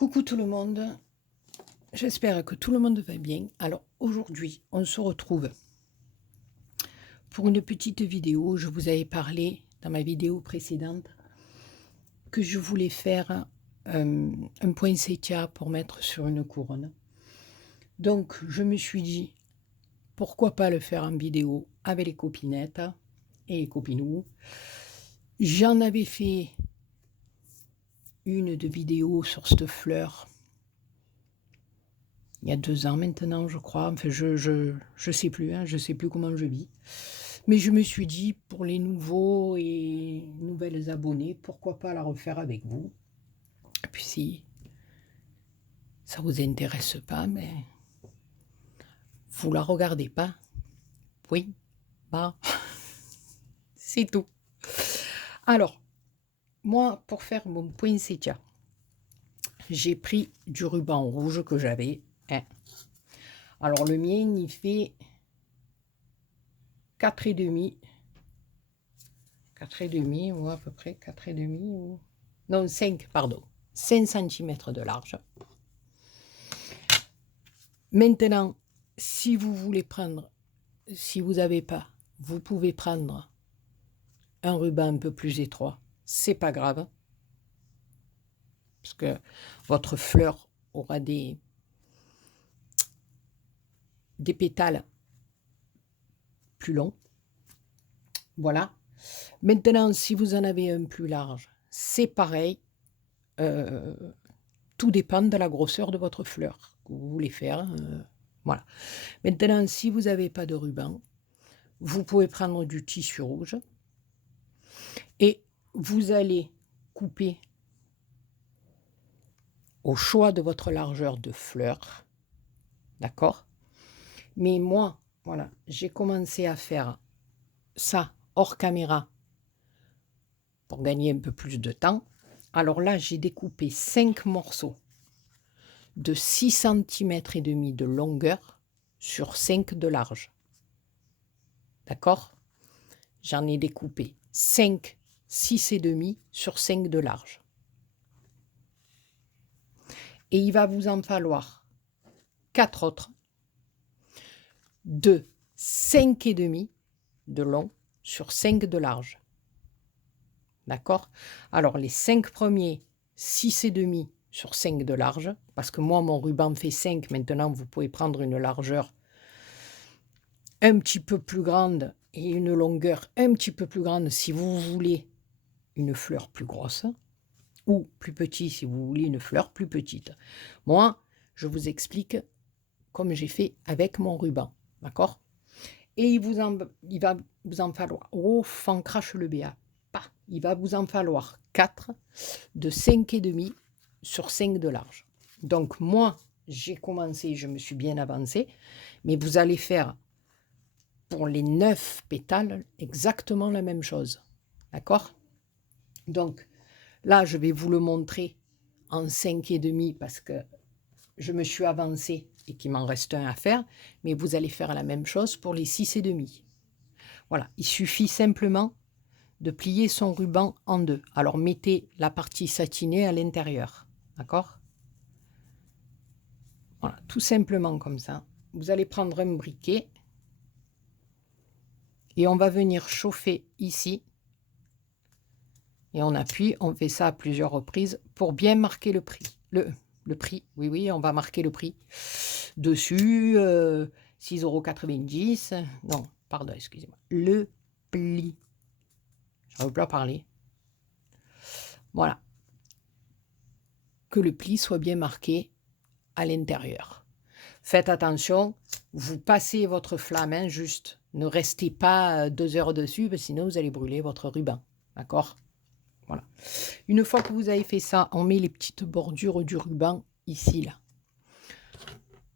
Coucou tout le monde, j'espère que tout le monde va bien. Alors aujourd'hui, on se retrouve pour une petite vidéo. Je vous avais parlé dans ma vidéo précédente que je voulais faire un poinsettia pour mettre sur une couronne. Donc je me suis dit, pourquoi pas le faire en vidéo avec les copinettes et les copinous. J'en avais fait une de vidéo sur cette fleur il y a 2 ans maintenant, je crois. Enfin, je sais plus, hein, je sais plus comment je vis. Mais je me suis dit, pour les nouveaux et nouvelles abonnés, pourquoi pas la refaire avec vous. Et puis si ça vous intéresse pas, mais vous la regardez pas. Oui, bah, c'est tout. Alors, moi, pour faire mon poinsettia, j'ai pris du ruban rouge que j'avais. Hein. Alors, le mien, il fait 4,5. 4,5 ou à peu près 4,5 ou... Non, 5, pardon. 5 cm de large. Maintenant, si vous voulez prendre, si vous n'avez pas, vous pouvez prendre un ruban un peu plus étroit. C'est pas grave. Parce que votre fleur aura des pétales plus longs. Voilà. Maintenant, si vous en avez un plus large, c'est pareil. Tout dépend de la grosseur de votre fleur que vous voulez faire. Voilà. Maintenant, si vous n'avez pas de ruban, vous pouvez prendre du tissu rouge et vous allez couper au choix de votre largeur de fleur. D'accord? Mais moi, voilà, j'ai commencé à faire ça hors caméra pour gagner un peu plus de temps. Alors là, j'ai découpé 5 morceaux de 6 cm et demi de longueur sur 5 de large. D'accord? J'en ai découpé 5, 6 et demi sur 5 de large. Et il va vous en falloir 4 autres de 5 et demi de long sur 5 de large. D'accord? Alors les 5 premiers, 6 et demi sur 5 de large, parce que moi mon ruban fait 5, maintenant vous pouvez prendre une largeur un petit peu plus grande et une longueur un petit peu plus grande si vous voulez une fleur plus grosse, ou plus petit si vous voulez une fleur plus petite. Moi, je vous explique comme j'ai fait avec mon ruban, d'accord? Et il va vous en falloir, oh, fan crache le béat, il va vous en falloir 4 de 5 et demi sur 5 de large. Donc moi, j'ai commencé, je me suis bien avancée, mais vous allez faire pour les 9 pétales exactement la même chose, d'accord? Donc là, je vais vous le montrer en 5 et demi parce que je me suis avancée et qu'il m'en reste un à faire, mais vous allez faire la même chose pour les 6 et demi. Voilà, il suffit simplement de plier son ruban en deux. Alors mettez la partie satinée à l'intérieur, d'accord? Voilà, tout simplement comme ça. Vous allez prendre un briquet et on va venir chauffer ici. Et on appuie, on fait ça à plusieurs reprises pour bien marquer le prix. Le prix, oui, on va marquer le prix. Dessus, 6,90 €. Non, pardon, excusez-moi. Le pli. Je ne veux pas parler. Voilà. Que le pli soit bien marqué à l'intérieur. Faites attention, vous passez votre flamme, hein, juste. Ne restez pas 2 heures dessus, parce que sinon vous allez brûler votre ruban. D'accord? Voilà. Une fois que vous avez fait ça, on met les petites bordures du ruban ici, là.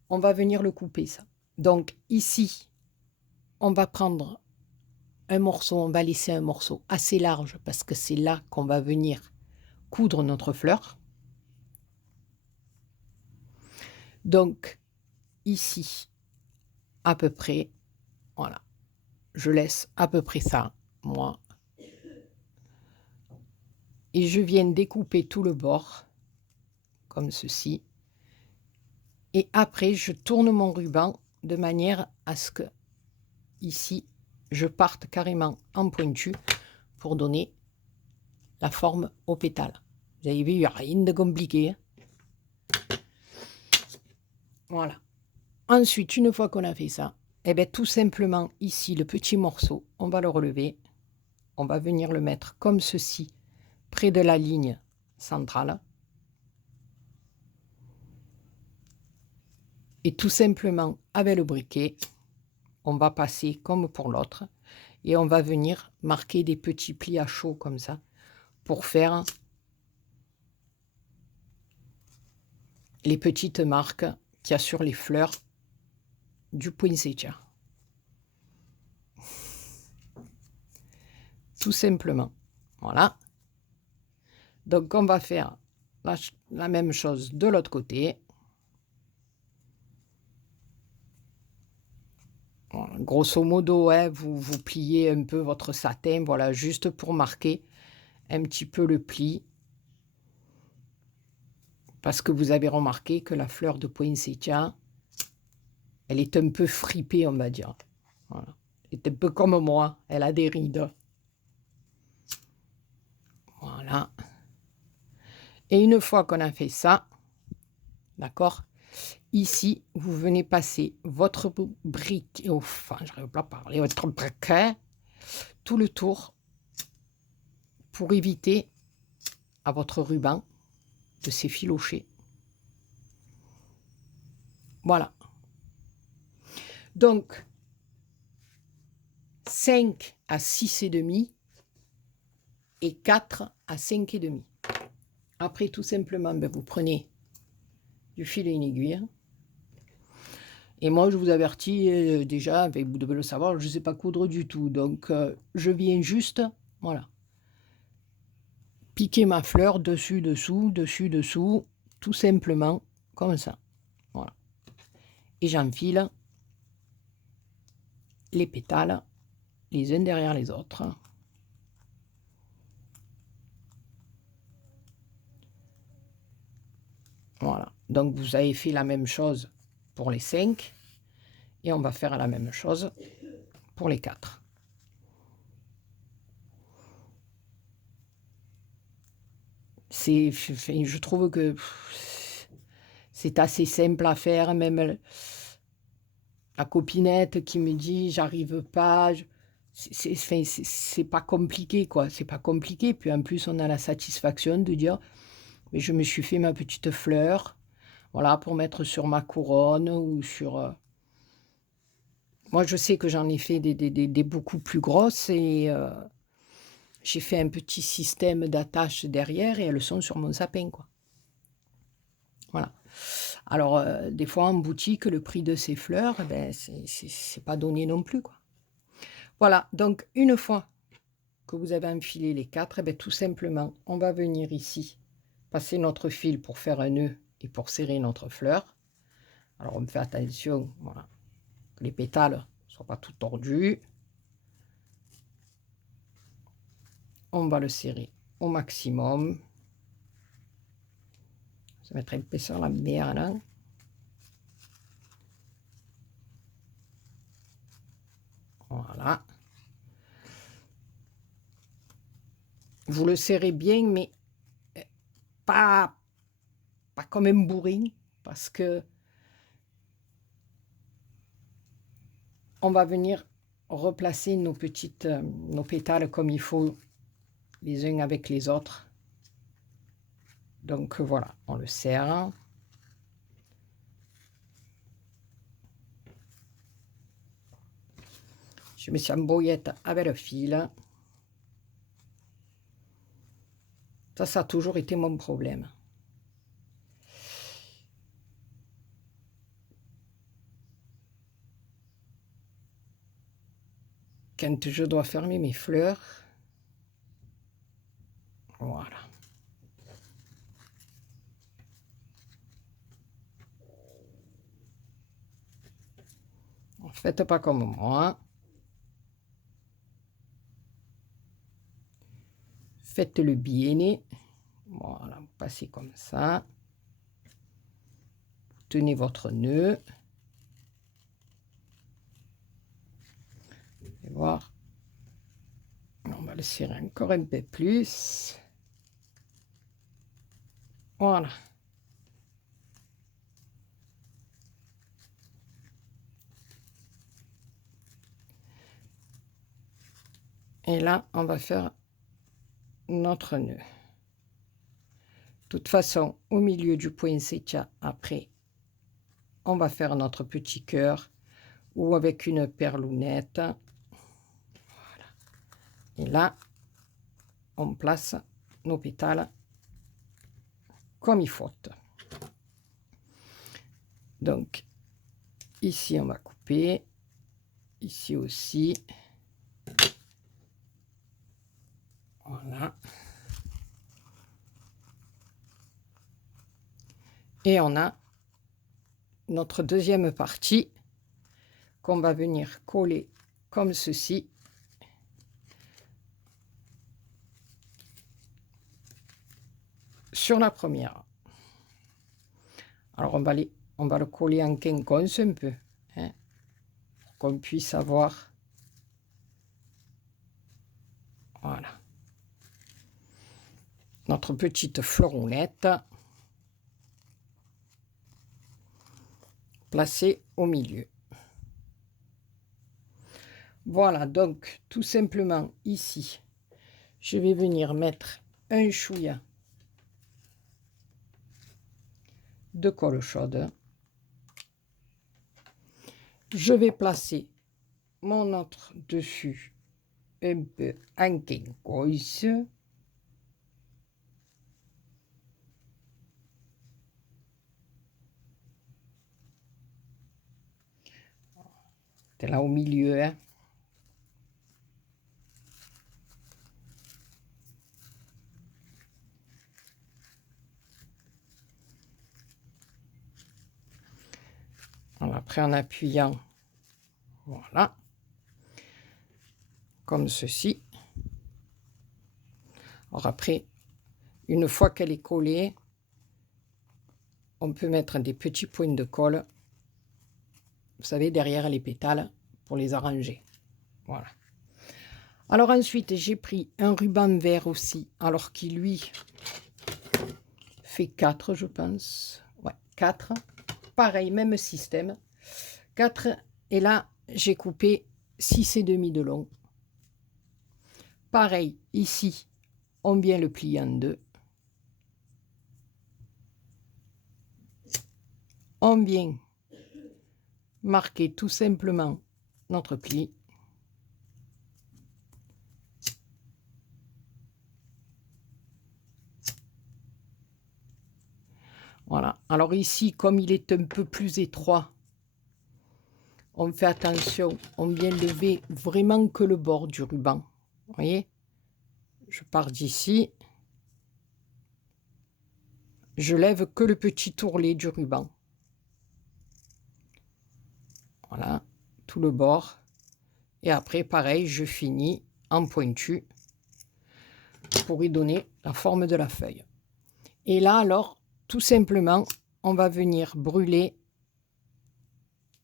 On va venir le couper, ça. Donc ici, on va prendre un morceau, on va laisser un morceau assez large, parce que c'est là qu'on va venir coudre notre fleur. Donc ici, à peu près, voilà, je laisse à peu près ça, moi. Et je viens découper tout le bord, comme ceci. Et après, je tourne mon ruban de manière à ce que, ici, je parte carrément en pointu pour donner la forme au pétale. Vous avez vu, il n'y a rien de compliqué. Hein. Voilà. Ensuite, une fois qu'on a fait ça, eh bien, tout simplement, ici, le petit morceau, on va le relever. On va venir le mettre comme ceci, près de la ligne centrale. Et tout simplement, avec le briquet, on va passer comme pour l'autre. Et on va venir marquer des petits plis à chaud comme ça, pour faire les petites marques qu'il y a sur les fleurs du poinsettia. Tout simplement. Voilà. Donc on va faire la même chose de l'autre côté. Voilà. Grosso modo, hein, vous pliez un peu votre satin, voilà, juste pour marquer un petit peu le pli. Parce que vous avez remarqué que la fleur de poinsettia, elle est un peu fripée, on va dire. Voilà. Elle est un peu comme moi, elle a des rides. Voilà. Et une fois qu'on a fait ça, d'accord, ici, vous venez passer votre brique, enfin, j'arrive pas à parler, votre briquet, tout le tour pour éviter à votre ruban de s'effilocher. Voilà. Donc, 5 à 6,5 et 4 à 5,5. Après, tout simplement, ben, vous prenez du fil et une aiguille. Et moi, je vous avertis déjà, ben, vous devez le savoir, je ne sais pas coudre du tout. Donc, je viens juste, voilà, piquer ma fleur dessus, dessous, dessus, dessous, tout simplement, comme ça. Voilà. Et j'enfile les pétales, les uns derrière les autres. Voilà. Donc, vous avez fait la même chose pour les 5. Et on va faire la même chose pour les 4. Je trouve que c'est assez simple à faire, même la copinette qui me dit j'arrive pas, c'est pas compliqué quoi, c'est pas compliqué. Puis en plus on a la satisfaction de dire mais je me suis fait ma petite fleur, voilà, pour mettre sur ma couronne ou sur. Moi je sais que j'en ai fait des beaucoup plus grosses et j'ai fait un petit système d'attache derrière et elles sont sur mon sapin quoi. Voilà. Alors, des fois en boutique, le prix de ces fleurs, eh ben, c'est pas donné non plus, quoi. Voilà, donc une fois que vous avez enfilé les 4, eh ben, tout simplement, on va venir ici, passer notre fil pour faire un nœud et pour serrer notre fleur. Alors, on fait attention, voilà, que les pétales ne soient pas tout tordus. On va le serrer au maximum. Ça va mettre l'épaisseur la merde, hein. Voilà. Vous le serrez bien, mais pas, pas comme un bourrin, parce que on va venir replacer nos pétales comme il faut, les uns avec les autres. Donc voilà, on le serre. Je me suis embrouillette avec le fil. Ça a toujours été mon problème. Quand je dois fermer mes fleurs, voilà. Faites pas comme moi. Faites le bien. Voilà, vous passez comme ça. tenez votre nœud. Vous allez voir. On va le serrer encore un peu plus. Voilà. Et là, on va faire notre nœud. De toute façon, au milieu du poinsettia, après, on va faire notre petit cœur ou avec une perlounette. Voilà. Et là, on place nos pétales comme il faut. Donc, ici, on va couper. Ici aussi. Voilà. Et on a notre deuxième partie qu'on va venir coller comme ceci. Sur la première. Alors on va le coller en quinconce un peu, hein, pour qu'on puisse avoir. Voilà. Notre petite fleuronnette placée au milieu. Voilà, donc tout simplement ici, je vais venir mettre un chouïa de colle chaude. Je vais placer mon autre dessus un peu en quinconce. C'est là au milieu, hein. Après, en appuyant, voilà, comme ceci. Alors après, une fois qu'elle est collée, on peut mettre des petits points de colle, vous savez, derrière les pétales, pour les arranger. Voilà. Alors ensuite, j'ai pris un ruban vert aussi, alors qui lui fait 4, je pense. Ouais, 4. Pareil, même système. 4. Et là, j'ai coupé 6,5 de long. Pareil, ici, on vient le plier en deux. On vient marquer tout simplement notre pli. Voilà. Alors ici, comme il est un peu plus étroit, on fait attention, on vient lever vraiment que le bord du ruban. Vous voyez? Je pars d'ici. Je lève que le petit ourlet du ruban. Voilà, tout le bord. Et après, pareil, je finis en pointu pour y donner la forme de la feuille. Et là, alors, tout simplement, on va venir brûler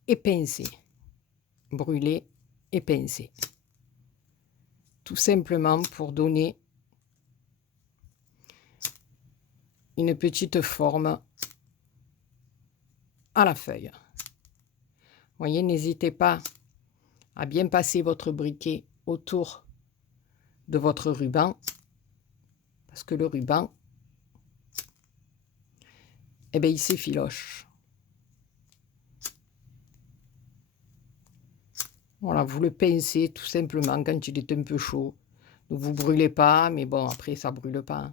et pincer. Brûler et pincer. Tout simplement pour donner une petite forme à la feuille. Vous voyez, n'hésitez pas à bien passer votre briquet autour de votre ruban, parce que le ruban, eh bien, il s'effiloche. Voilà, vous le pincez tout simplement quand il est un peu chaud. Ne vous brûlez pas, mais bon, après, ça ne brûle pas.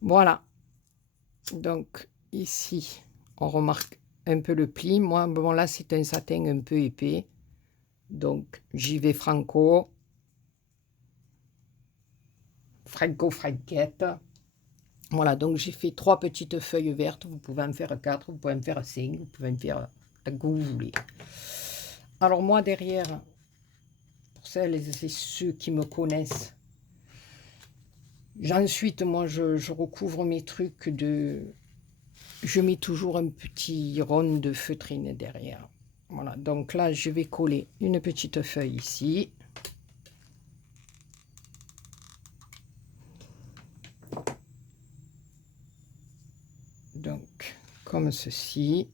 Voilà. Donc, ici, on remarque un peu le pli. Moi, bon, là, c'est un satin un peu épais. Donc, j'y vais franco. Franco-franquette. Voilà, donc j'ai fait 3 petites feuilles vertes. Vous pouvez en faire 4, vous pouvez en faire 5, vous pouvez en faire tant que vous voulez. Alors moi, derrière, pour celles et ceux qui me connaissent, ensuite, moi, je recouvre mes trucs de je mets toujours un petit rond de feutrine derrière. Voilà, donc là, je vais coller une petite feuille ici. Donc, comme ceci.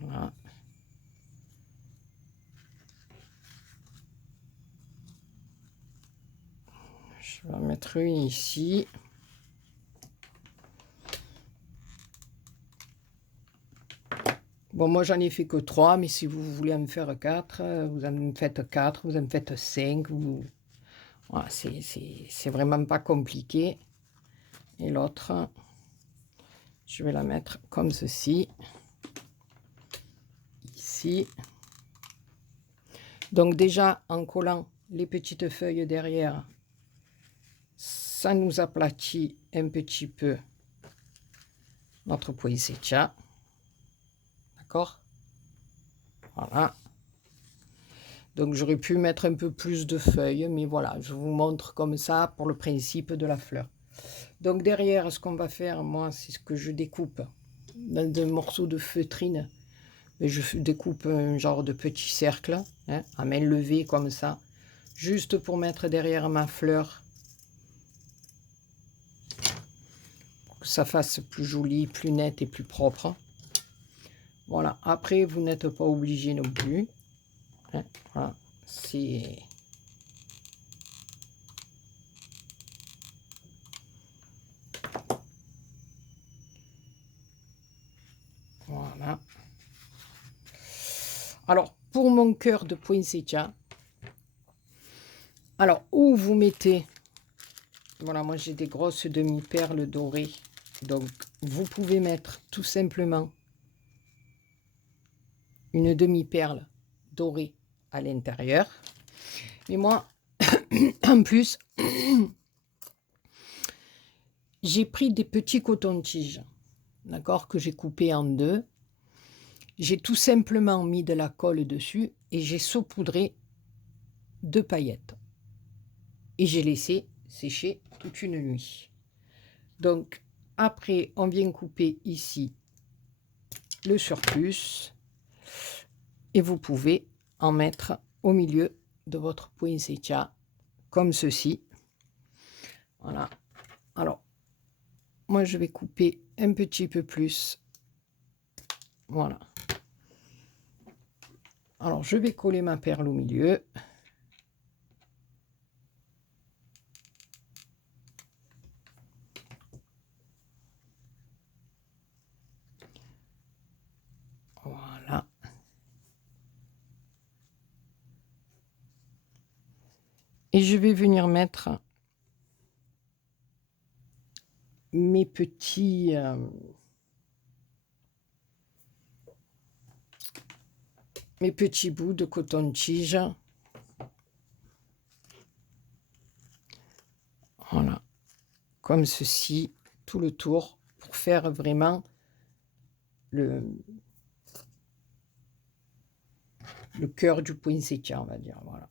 Voilà. Je vais en mettre une ici. Bon, moi, j'en ai fait que 3, mais si vous voulez en faire 4, vous en faites 4, vous en faites 5. Voilà, c'est vraiment pas compliqué. Et l'autre, je vais la mettre comme ceci. Ici. Donc déjà, en collant les petites feuilles derrière, ça nous aplatit un petit peu notre poinsettia. D'accord? Voilà. Donc j'aurais pu mettre un peu plus de feuilles, mais voilà, je vous montre comme ça pour le principe de la fleur. Donc derrière, ce qu'on va faire, moi, c'est ce que je découpe dans un morceau de feutrine. Et je découpe un genre de petit cercle, hein, à main levée comme ça, juste pour mettre derrière ma fleur, pour que ça fasse plus joli, plus net et plus propre. Voilà, après, vous n'êtes pas obligé non plus. Hein, voilà, c'est... Voilà. Alors, pour mon cœur de poinsettia, alors, où vous mettez... Voilà, moi j'ai des grosses demi-perles dorées. Donc, vous pouvez mettre tout simplement une demi-perle dorée à l'intérieur. Mais moi, en plus, j'ai pris des petits cotons-tiges, d'accord, que j'ai coupés en deux. J'ai tout simplement mis de la colle dessus et j'ai saupoudré 2 paillettes. Et j'ai laissé sécher toute une nuit. Donc, après, on vient couper ici le surplus et vous pouvez en mettre au milieu de votre poinsettia comme ceci. Voilà. Alors, moi, je vais couper un petit peu plus. Voilà. Alors, je vais coller ma perle au milieu. Voilà. Et je vais venir mettre mes petits bouts de coton-tige. Voilà. Comme ceci, tout le tour, pour faire vraiment le cœur du poinsettia, on va dire. Voilà.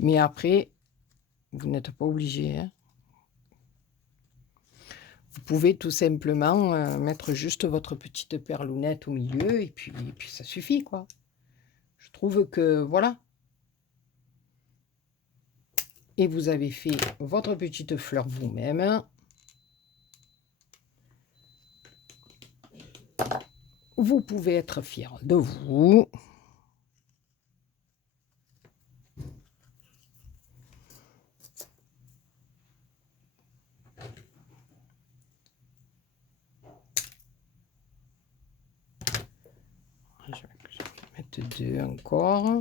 Mais après, vous n'êtes pas obligé. Hein. Vous pouvez tout simplement mettre juste votre petite perlounette au milieu et puis ça suffit, quoi. Je trouve que, voilà. Et vous avez fait votre petite fleur vous-même. Vous pouvez être fier de vous. Je vais mettre 2 encore.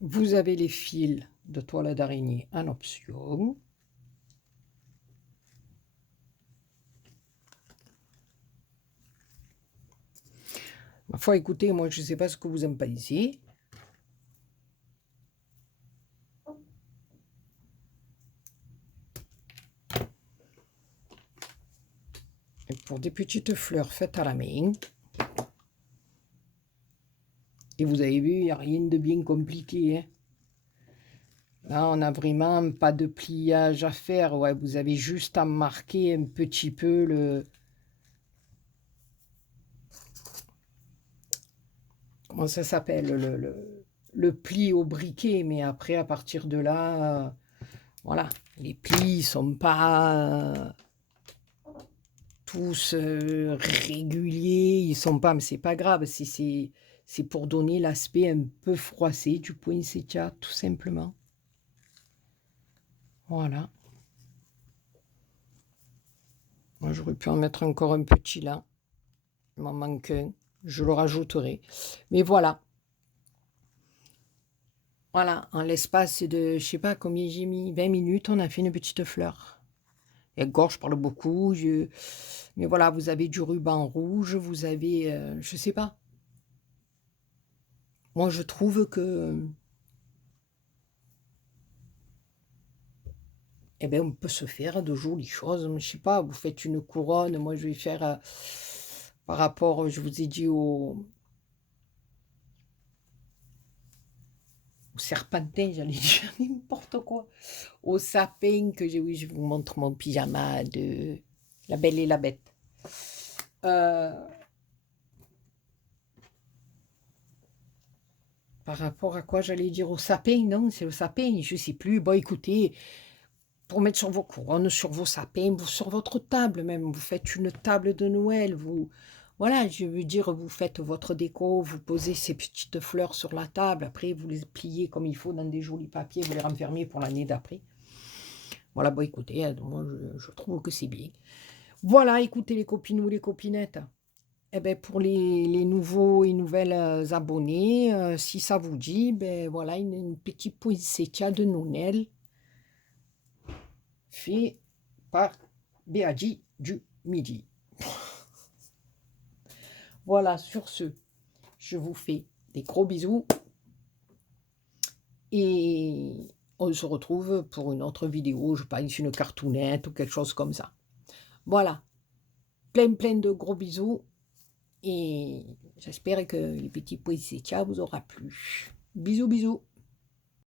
Vous avez les fils de toile d'araignée en option. Ma foi, écoutez, moi je ne sais pas ce que vous en pensez. Et pour des petites fleurs faites à la main. Et vous avez vu, il n'y a rien de bien compliqué, hein. Là, on n'a vraiment pas de pliage à faire. Ouais, vous avez juste à marquer un petit peu le... Comment ça s'appelle? Le pli au briquet. Mais après, à partir de là, voilà. Les plis sont pas tous réguliers. Ils sont pas... Mais c'est pas grave. C'est pour donner l'aspect un peu froissé du poinsettia, tout simplement. Voilà. Moi, j'aurais pu en mettre encore un petit là. Il m'en manque un. Je le rajouterai. Mais voilà. Voilà, en l'espace de, je sais pas combien j'ai mis, 20 minutes, on a fait une petite fleur. Et encore, je parle beaucoup. Mais voilà, vous avez du ruban rouge, vous avez, je sais pas. Moi, je trouve que, eh ben, on peut se faire de jolies choses. Je sais pas, vous faites une couronne. Moi, je vais faire, par rapport, je vous ai dit, au serpentin, j'allais dire n'importe quoi. Au sapin que j'ai, oui, je vous montre mon pyjama de La Belle et la Bête. Par rapport à quoi j'allais dire au sapin, non, c'est le sapin, je sais plus. Bon, écoutez, pour mettre sur vos couronnes, sur vos sapins, sur votre table même, vous faites une table de Noël, vous, voilà, je veux dire, vous faites votre déco, vous posez ces petites fleurs sur la table, après vous les pliez comme il faut dans des jolis papiers, vous les renfermez pour l'année d'après. Voilà, bon, écoutez, moi je trouve que c'est bien. Voilà, écoutez les copinous, les copinettes. Eh ben, pour les nouveaux et nouvelles abonnés, si ça vous dit, ben voilà, une petite poinsettia de Noël fait par Béadi du Midi. Voilà, sur ce, je vous fais des gros bisous et on se retrouve pour une autre vidéo, je pense une cartoonette ou quelque chose comme ça. Voilà, plein de gros bisous et j'espère que les petits poinsettias vous aura plu. Bisous, bisous.